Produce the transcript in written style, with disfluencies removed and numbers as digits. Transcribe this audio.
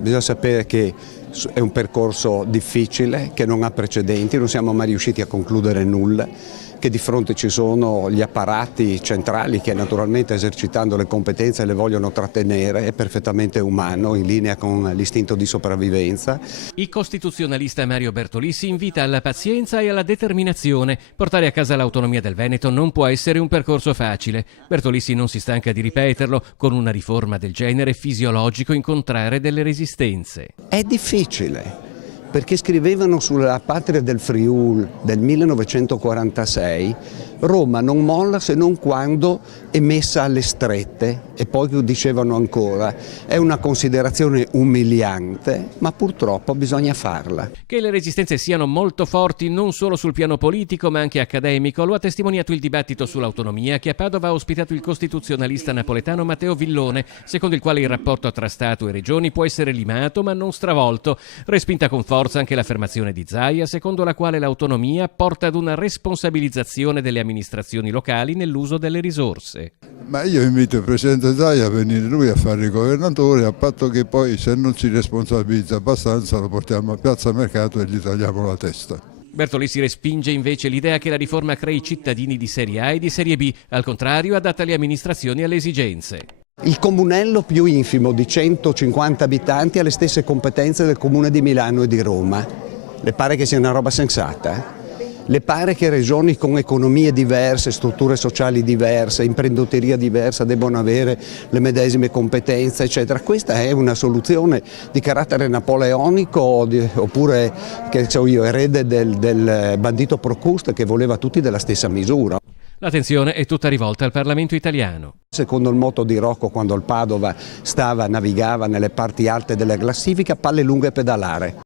Bisogna sapere che è un percorso difficile, che non ha precedenti, non siamo mai riusciti a concludere nulla, che di fronte ci sono gli apparati centrali che naturalmente esercitando le competenze le vogliono trattenere, è perfettamente umano, in linea con l'istinto di sopravvivenza. Il costituzionalista Mario Bertolissi invita alla pazienza e alla determinazione. Portare a casa l'autonomia del Veneto non può essere un percorso facile. Bertolissi non si stanca di ripeterlo, con una riforma del genere è fisiologico incontrare delle resistenze. È difficile. Perché scrivevano sulla patria del Friul del 1946, Roma non molla se non quando è messa alle strette, e poi dicevano ancora, è una considerazione umiliante, ma purtroppo bisogna farla. Che le resistenze siano molto forti non solo sul piano politico ma anche accademico lo ha testimoniato il dibattito sull'autonomia che a Padova ha ospitato il costituzionalista napoletano Matteo Villone, secondo il quale il rapporto tra Stato e Regioni può essere limato ma non stravolto, respinta con forza anche l'affermazione di Zaia, secondo la quale l'autonomia porta ad una responsabilizzazione delle amministrazioni locali nell'uso delle risorse. Ma io invito il Presidente Zaia a venire lui a fare il governatore, a patto che poi se non si responsabilizza abbastanza lo portiamo a Piazza Mercato e gli tagliamo la testa. Bertolissi respinge invece l'idea che la riforma crei cittadini di serie A e di serie B, al contrario adatta le amministrazioni alle esigenze. Il comunello più infimo di 150 abitanti ha le stesse competenze del comune di Milano e di Roma. Le pare che sia una roba sensata? Le pare che regioni con economie diverse, strutture sociali diverse, imprenditoria diversa debbano avere le medesime competenze, eccetera? Questa è una soluzione di carattere napoleonico oppure, che so io, erede del bandito Procuste che voleva tutti della stessa misura? L'attenzione è tutta rivolta al Parlamento italiano. Secondo il motto di Rocco, quando il Padova navigava nelle parti alte della classifica, palle lunghe e pedalare.